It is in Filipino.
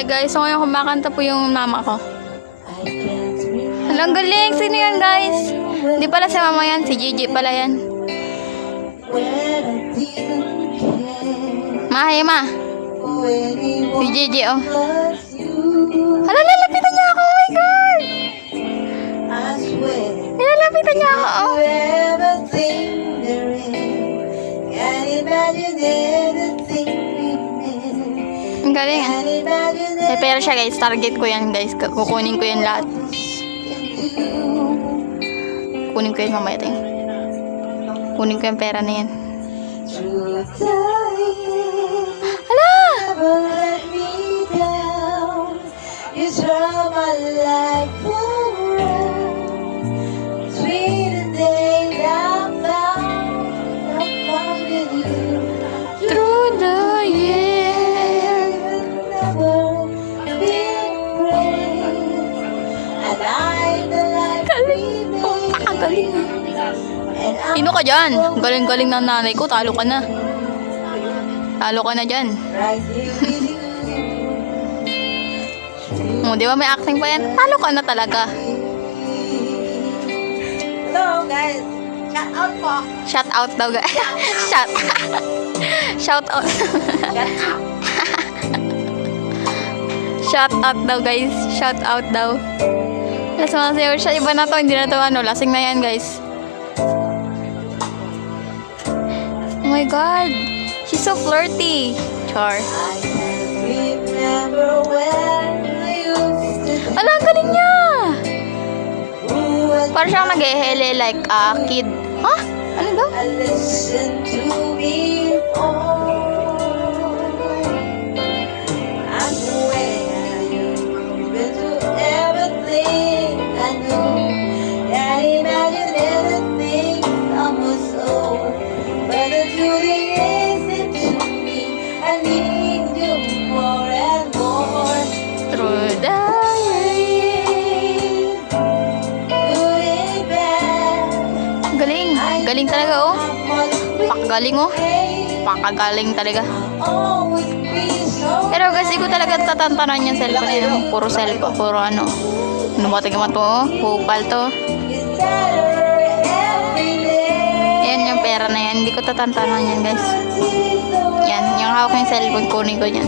Hi guys, so ngayon kumakanta po yung mama ko. Alang galing, sino yan guys? Hindi pala si mama yan, si Gigi pala yan. Mahay ma. Si Gigi oh. Hala, lalapitan niya ako, oh my god. Lalapitan niya ako oh. Ang galing ah. May pera siya guys, target ko yan guys. Kukunin ko yan lahat. Kunin ko yan mamaya tayo. Kunin ko yung pera na yan. Hala! Through the years. Galing. Oh, pakagaling. Sino ka dyan? Galing-galing ng nanay ko. Talo ka na. Talo ka na dyan. Oh, di ba may acting pa yan? Talo ka na talaga. Hello guys, shout out po. Shout out daw guys. Shout out. Shout out daw guys. Shout out daw. Let's masayaw siya. Iba na to. Hindi na to ano. Lasing na yan guys. Oh my god. She's so flirty. Char. Ala, ang galing niya. Parang siyang nag-ehele like a kid. Ha? Ano daw? Galing talaga oh. Pakagaling oh. Pakagaling talaga. Pero guys, ko talaga tatantanan yung cellphone niya. Puro cellphone, puro ano. Ano ba tignan mo to oh? Pupal to. Yan yung pera na yan. Hindi ko tatantanan yan guys. Yan, yung hawak yung cellphone, kunin ko yan.